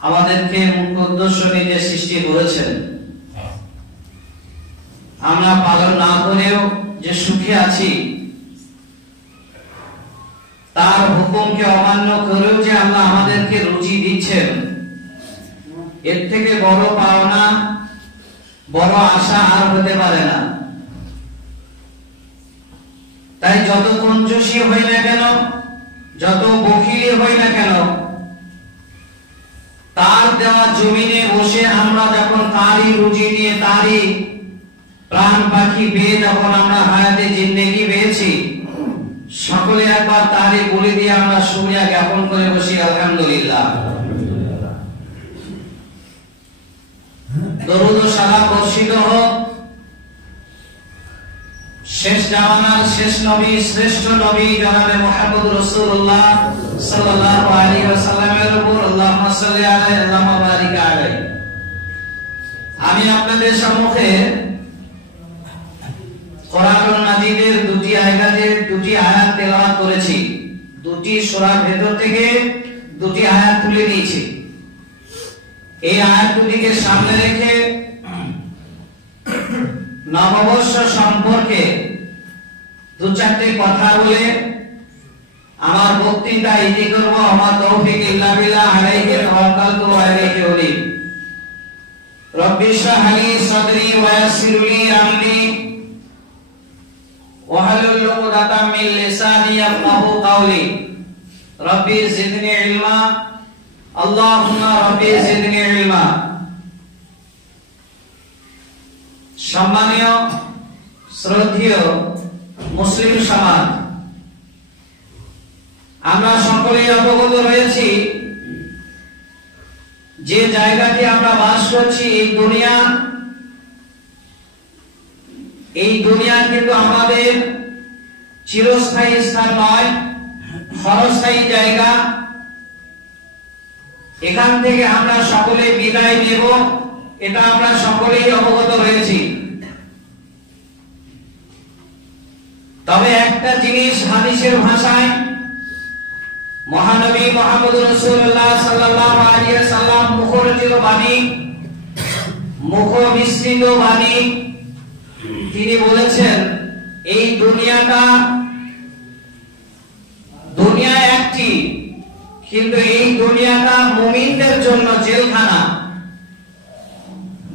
আমাদেরকে মুখ্য উদ্দেশ্য নিয়ে সৃষ্টি করেছেন, আমরা পালন না করেও যে সুখে আছি, তার হুকুমকে অমান্য করেও যে আল্লাহ আমাদেরকে রুজি দিচ্ছেন, এর থেকে বড় পাওনা, বড় আশা আর হতে পারে না। তাই যত কঞ্জুসি হই না কেন, যত বখিলি হই না কেন, তার দেওয়া জমিনে বসে আমরা যখন তারই রুজি নিয়ে, তারই প্রাণ পাখি পেয়ে যখন আমরা হায়াতে জিন্দেগি পেয়েছি, সকলে একবার তারই বলে দিয়ে আমরা সুবিধা জ্ঞাপন করে বসি আলহামদুলিল্লাহ। দরুদ ও সালাম বর্ষিত হোক শেষ জামানার শেষ নবী, শ্রেষ্ঠ নবী জনাবে মুহাম্মদ রাসূলুল্লাহ সাল্লাল্লাহু আলাইহি ওয়াসাল্লামের উপর। আল্লাহুম্মা সাল্লি আলাইহি ওয়া বারিক আলাইহি। আমি আপনাদের সম্মুখে কোরআনুল মাজিদের দুটি আয়াত তেলাওয়াত করেছি। দুটি সূরার ভেতর থেকে দুটি আয়াত তুলে নিয়েছি। এই আয়াত দুটিকে সামনে রেখে নববর্ষ সম্পর্কে দু চারটি কথা বলে আমার বক্তৃতা ইতি করব। আমার তৌফিক ইল্লা বিল্লাহ, আলাইহি তাওয়াক্কালতু ওয়া ইলাইহি উনীব। রব্বি ইশরাহ লি সাদরি ওয়া ইয়াসসির লি আমরি ওয়াহলুল উকদাতাম মিন লিসানি ইয়াফকাহু কাওলি। রব্বি জিদনি ইলমা, আল্লাহুম্মা রব্বি জিদনি ইলমা। সম্মানীয় শ্রদ্ধেয় মুসলিম সমাজ, আমরা সকলেই অবগত রয়েছি যে জায়গাটি আমরা বাস করছি, এই দুনিয়া কিন্তু আমাদের চিরস্থায়ী স্থান নয়, ক্ষণস্থায়ী জায়গা। এখান থেকে আমরা সকলে বিদায় নেব, এটা আমরা সকলেই অবগত রয়েছি। তবে একটা জিনিস হাদিসের ভাষায় মহানবী মুহাম্মদ রাসূলুল্লাহ সাল্লাল্লাহু আলাইহি ওয়াসাল্লাম মুখরোচিত বাণী, মুখ মিশ্রিত বাণী, তিনি বলেছেন এই দুনিয়া একটি, কিন্তু এই দুনিয়াটা মুমিনদের জন্য জেলখানা।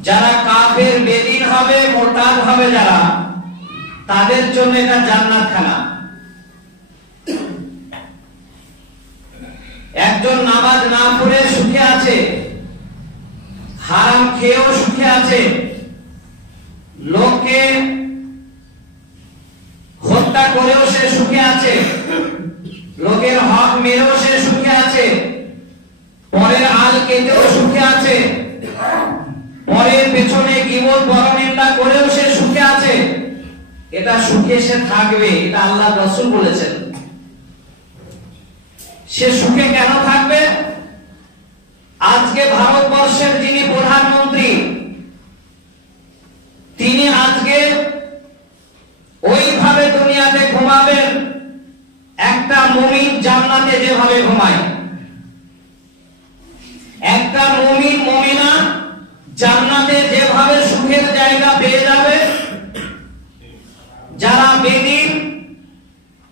যারা কাফের, বেদিন হবে, মুরতাদ হবে যারা, তাদের জন্য এটা জান্নাতখানা। একজন নামাজ না পড়ে সুখে আছে, হারাম খেয়েও সুখে আছে, লোককে হত্যা করেও সে সুখে আছে, লোকের হক মেরেও সে সুখে আছে, পরের আল কেটেও সুখে আছে, পরের পেছনে গীবত পরনিন্দা করেও সে সুখে আছে। এটা সুখে সে থাকবে, এটা আল্লাহ রাসূল বলেছেন। সে সুখে কেন থাকবে? আজকে ভারতবর্ষের যিনি প্রধানমন্ত্রী, তিনি আজকে ওইভাবে দুনিয়াতে ঘুমাবেন একটা মুমিন জান্নাতে যেভাবে ঘুমায়। একটা মুমিন, মুমিনা জান্নাতে যেভাবে সুখের জায়গা পেয়ে যাবে, যারা বেদিন,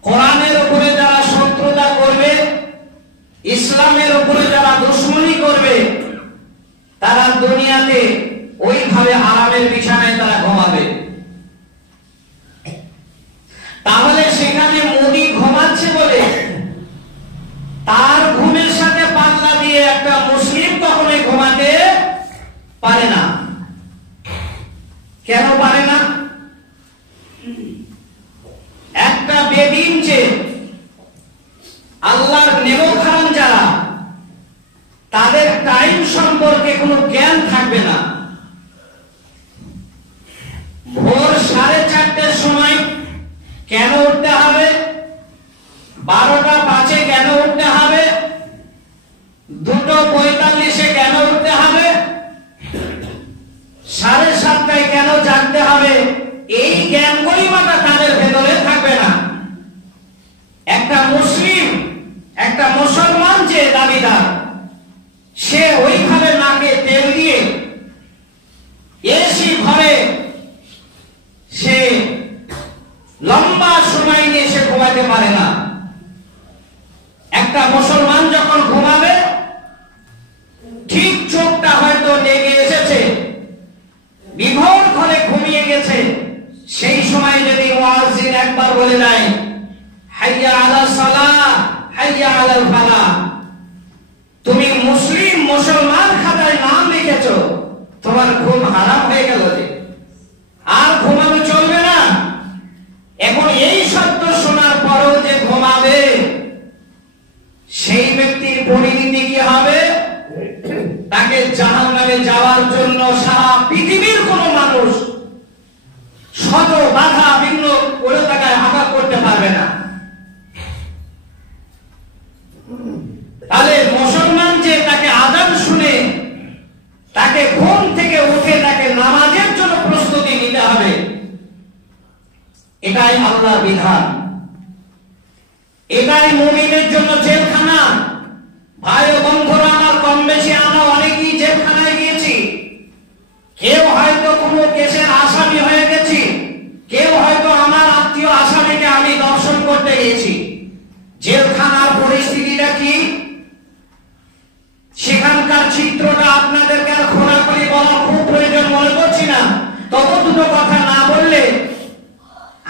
কোরআনের উপরে যারা শত্রুতা করবে, ইসলামের উপরে যারা দুশমনি করবে, তারা দুনিয়াতে ওইভাবে আরামের বিছানায় তারা ঘুমাবে। তাহলে সেখানে মোদি ঘুমাচ্ছে বলে তার ঘুমের সাথে পাল্লা দিয়ে একটা মুসলিম কখনোই ঘুমাতে পারে না। কেন পারে না? একটা বেদিন যে আল্লাহর নেমখান যারা, তাদের টাইম সম্পর্কে কোনো জ্ঞান থাকবে না। ভোর 4:30টার সময় কেন উঠতে হবে, 12টা 5-এ কেন উঠতে হবে, 2:45-এ কেন উঠতে হবে, 7:30টায় কেন জাগতে হবে, এই জ্ঞান গরিমাটা তাদের ভেতরে থাকবে না। একটা মুসলিম, একটা মুসলমান যে দাবিদার, সে ওই বলে দেয় হাইয়া আলা সালাহ হাইয়া আলাল ফালাহ। তুমি মুসলমান খাতায় নাম লিখেছো, তোমার ঘুম হারাম হয়ে গেল যে, আর ঘুমানো চলবে না। এখন এই সত্য শোনার পরও যে ঘুমাবে, সেই ব্যক্তির পরিণতি কি হবে? তাকে জাহান্নামে যাওয়ার জন্য সারা পৃথিবীর কোন মানুষ শত বাধা বিঘ্ন করে তাকে আঘাত করতে পারবে না। তাহলে মুসলমান যে তাকে আযান শুনে তাকে ঘুম থেকে উঠে তাকে নামাজের জন্য প্রস্তুতি নিতে হবে, এটাই আল্লাহর বিধান, এটাই মুমিনের জন্য জেলখানা। ভাই ও বন্ধুরা আমার, কম বেশি আমরা অনেকেই জেলখানায় গিয়েছি। কেউ হয়তো কোনো কেসের আসামি হয়ে গেছি, কেউ হয়তো আমার আত্মীয় আসামিকে আমি দর্শন করতে গিয়েছি। জেলখানার পরিস্থিতিটা কি, সেখানকার চিত্রটা আপনাদেরকে আর খোলাখুলি বলার খুব প্রয়োজন মনে করছি না। তত দুটো কথা না বললে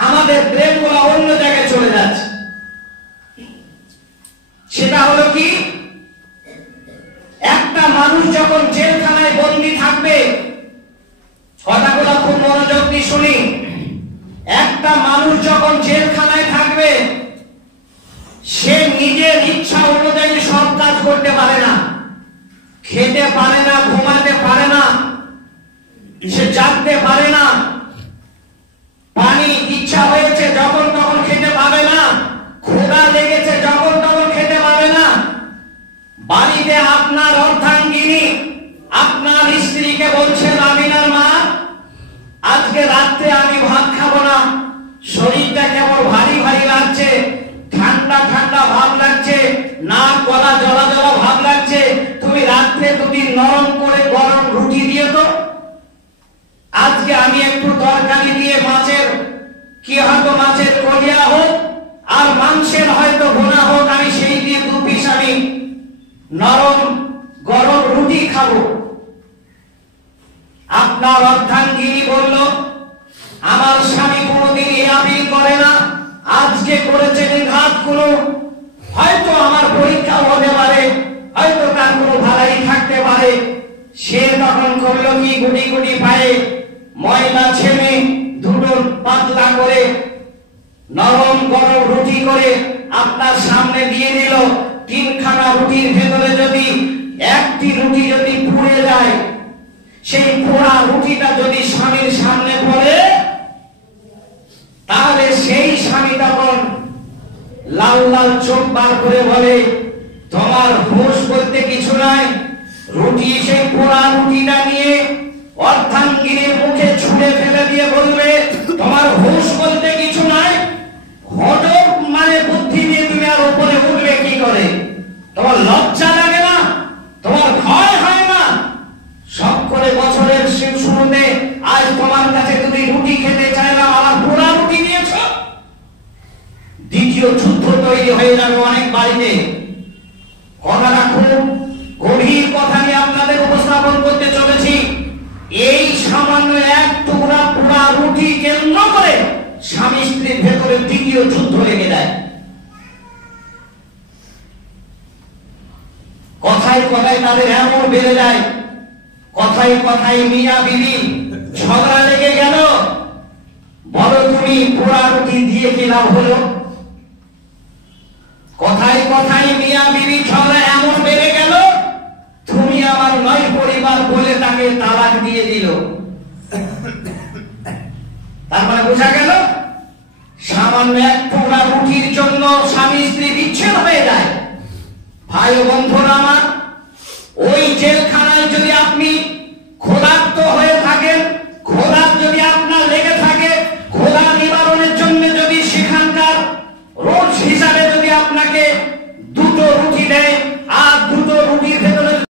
আমাদের ব্রেনগুলো অন্য জায়গায় চলে যাচ্ছে। সেটা হলো কি, একটা মানুষ যখন জেলখানায় বন্দী থাকবে, কথাগুলো খুব মনোযোগ দিয়ে শুনি, একটা মানুষ যখন জেলখানায় থাকবে, সে নিজের ইচ্ছা অনুযায়ী সব কাজ করতে পারে না, খেতে পারে না, ঘুমাতে পারে না, সে জাগতে পারে না, পানি ইচ্ছা হয়েছে যখন তখন খেতে পাবে না, ক্ষুধা লেগেছে যখন তখন খেতে পাবে না। বাড়িতে আপনার অর্ধাঙ্গিনী আপনার স্ত্রীকে বলছেন, আমিনার মা আজকে রাত্রে আমি ভাত খাবো না, শরীরটা কেমন ভারী ভারী লাগছে, ঠান্ডা ঠান্ডা ভাব লাগছে, নাক গলা জ্বলা জ্বলা ভাব লাগছে, তুমি রাত্রে দুটি নরম করে গরম রুটি দিও তো, আজকে আমি একটু তরকারি দিয়ে মাছের কি হয়তো মাছের কলিয়া হোক আর মাংসের হয়তো ভুনা হোক, আমি সেই দিয়ে দু পিস আমি নরম গরম রুটি খাবো। আপনার অর্ধাঙ্গিনী বলল, আমার স্বামী কোনোদিন এই আপিল করে না, আজকে করেছে নিঘাত কোনো, হয়তো আমার পরীক্ষা হতে পারে, হয়তো তার কোনো ভালাই থাকতে পারে। সে তখন করলো কি, গুটি গুটি পায়ে ময়লা ছেড়ে দুটো পাতলা করে নরম গরম রুটি করে আপনার সামনে দিয়ে দিল। তিনখানা রুটির ভেতরে যদি একটি রুটি যদি পুড়ে যায়, সেই পোড়া রুটিটা যদি স্বামীর সামনে পড়ে, তাহলে সেই স্বামী তখন লাল লাল চোখ বার করে বলে, তোমার হুঁশ বলতে কিছু নাই। রুটি সেই পোড়া রুটিটা নিয়ে অর্ধাঙ্গিনীর মুখে ছুঁড়ে ফেলে দিয়ে বলবে, তোমার হুঁশ বলতে কিছু নাই, হঠক মানে বুদ্ধি নিয়ে তুমি আর উপরে উঠবে কি করে? তোমার লজ্জা লাগে না? তোমার ভয় হয় না? সব করে বছরের শুরুতে আজ তোমার কাছে তুমি রুটি খেতে চাইলাম, আমার পোড়া রুটি দিয়েছ। দ্বিতীয় যুদ্ধ তৈরি হয়ে যাবে অনেক বাড়িতে। কথাটা খুব গভীর কথা নিয়ে আপনাদের উপস্থাপন করতে চলেছি। এই সামান্য এক টুকরা পোড়া রুটি কেন্দ্র করে স্বামী স্ত্রীর ভেতরে দ্বিতীয় যুদ্ধ লেগে যায়। কথায় কথায় তাদের এমন বেড়ে যায়, কথায় কথায় মিয়া বিবি ঝগড়া লেগে গেল। বলো তুমি পোড়া রুটি দিয়ে কি লাভ হলো? কথায় কথায় মিয়া বিবি ঝগড়া এমন বেড়ে গেল, তুমি আমার নয় পরিবার বলে তাকে তালাক দিয়ে দিল। তার মানে বোঝা গেল, সামান্য এক টুকরা রুটির জন্য স্বামী স্ত্রী বিচ্ছেদ হয়ে যায়। ভাই ও বন্ধু